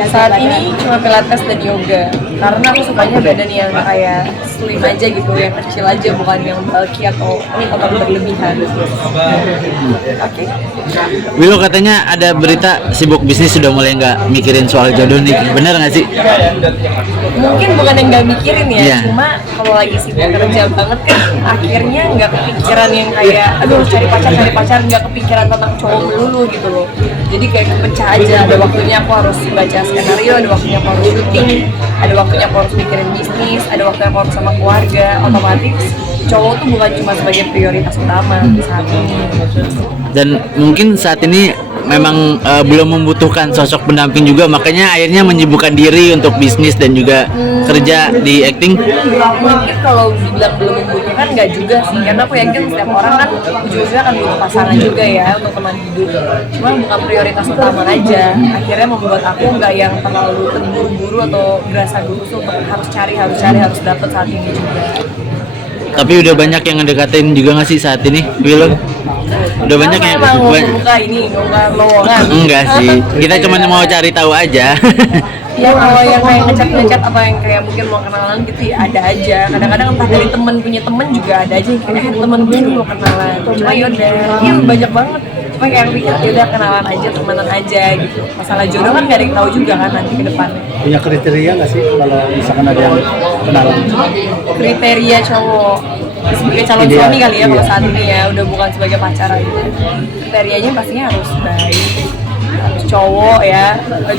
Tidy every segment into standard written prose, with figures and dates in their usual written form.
Saat ini cuma pilates dan yoga, karena aku sukanya badan yang kayak slim aja gitu, yang kecil aja, bukan yang bulky atau otot berlebihan. Oke. Willow katanya ada berita sibuk bisnis sudah mulai nggak mikirin soal jodoh nih, bener nggak sih? Mungkin bukan yang nggak mikirin ya, Iya. cuma kalau lagi sibuk kerja banget kan, akhirnya nggak kepikiran yang kayak, aduh harus cari pacar, nggak kepikiran tentang cowok melulu gitu loh. Jadi kayak kepecah aja, ada waktunya aku harus baca skenario, ada waktunya aku harus syuting, ada waktunya aku harus mikirin bisnis, ada waktunya aku harus sama keluarga. Otomatis cowok tuh bukan cuma sebagai prioritas utama saat ini. Dan mungkin saat ini memang belum membutuhkan sosok pendamping juga, makanya akhirnya menyibukkan diri untuk bisnis dan juga kerja di acting. Mungkin kalau dibilang belum membutuhkan nggak juga sih, karena aku yakin setiap orang kan ujung-ujungnya akan butuh pasangan juga ya untuk teman hidup. Cuma bukan prioritas utama aja. Akhirnya membuat aku nggak yang terlalu terburu-buru atau berasa gerusu untuk harus dapat saat ini juga. Tapi udah banyak yang ngedekatin juga nggak sih saat ini, Willow? Udah banyak yang emang mau buka lowongan. enggak sih, kita cuma mau cari tahu aja. Ya kalau yang kayak ngechat apa yang kayak mungkin mau kenalan gitu ya ada aja. Kadang-kadang entah dari teman punya teman juga ada aja yang kayak teman gue mau kenalan. Cuma yaudah, ya banyak banget. Cuma kayak aku pikir yaudah kenalan aja, temenan aja gitu. Masalah jodoh kan gak ada yang tahu juga kan nanti ke depannya. Punya kriteria nggak sih kalau misalkan ada yang kenalan? Kriteria cowok sebagai calon Ideal. suami kali ya kalau Iya. saat ini ya udah bukan sebagai pacar aja. Kriterianya pastinya harus baik, harus cowok ya,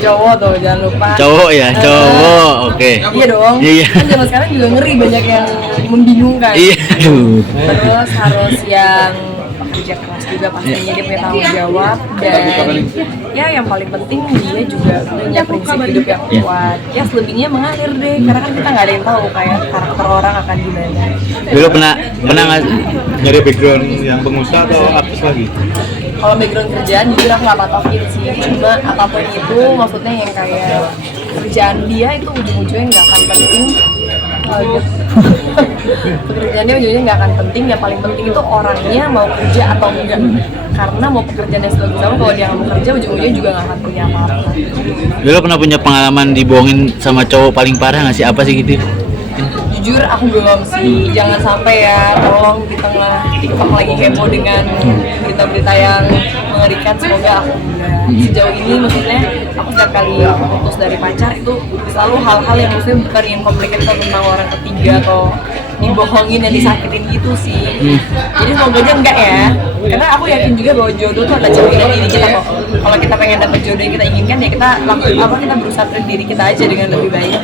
cowok tuh jangan lupa. Cowok ya, cowok, oke. Iya dong. Iya. Kan zaman sekarang juga ngeri banyak yang membingungkan. Iya, aduh. Terus harus yang pekerja keras juga pastinya, dia punya tanggung jawab, dan ya yang paling penting dia juga punya prinsip hidup yang kuat. Ya selebihnya mengalir deh, karena kan kita nggak ada yang tahu kayak karakter orang akan gimana. Willow pernah nggak Nyari background yang pengusaha atau artis lagi? Kalau background kerjaan jujur aku nggak patokin sih, cuma apapun itu maksudnya yang kayak kerjaan dia itu ujung-ujungnya nggak akan penting. Pekerjaannya ujungnya nggak akan penting, yang paling penting itu orangnya mau kerja atau enggak. Karena mau pekerjaannya sebagus apa, kalau dia nggak mau kerja ujung-ujungnya juga nggak akan punya apa-apa. Willow pernah punya pengalaman dibohongin sama cowok paling parah nggak sih, apa sih gitu? Jujur aku belum sih, jangan sampai ya, tolong di tengah TikTok lagi heboh dengan berita-berita yang mengerikan, semoga aku enggak. Sejauh ini maksudnya aku setiap kali putus dari pacar itu selalu hal-hal yang maksudnya bukan yang complicated tentang orang ketiga atau dibohongin dan disakitin gitu sih. Jadi semoga aja enggak ya, karena aku yakin juga bahwa jodoh tuh adalah cerminan diri kita kok. Kalau kita pengen dapet jodoh yang kita inginkan ya kita lakukan apa, kita berusaha treat diri kita aja dengan lebih baik.